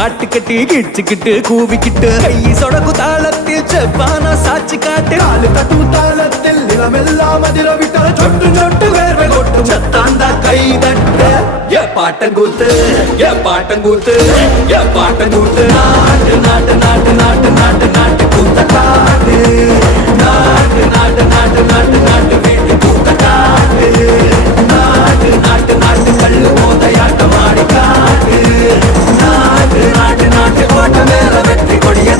பாட்டு கட்டி கிடிச்சுக்கிட்டு கூவிக்கிட்டு கை சொடக்கு தாளத்தில் செவ்வானா சாட்சி காட்டு காலு தட்டும் தாளத்தில் நிலமெல்லாம் அதிர விட்டால் சொட்டு சொட்டு வேர்வை கொட்டும் சத்தாந்தா கை தட்ட ஏ பாட்டங்கூத்து ஏ பாட்டங்கூத்து ஏ பாட்டங்கூத்து நாட்டு நாட்டு நாட்டு நாட்டு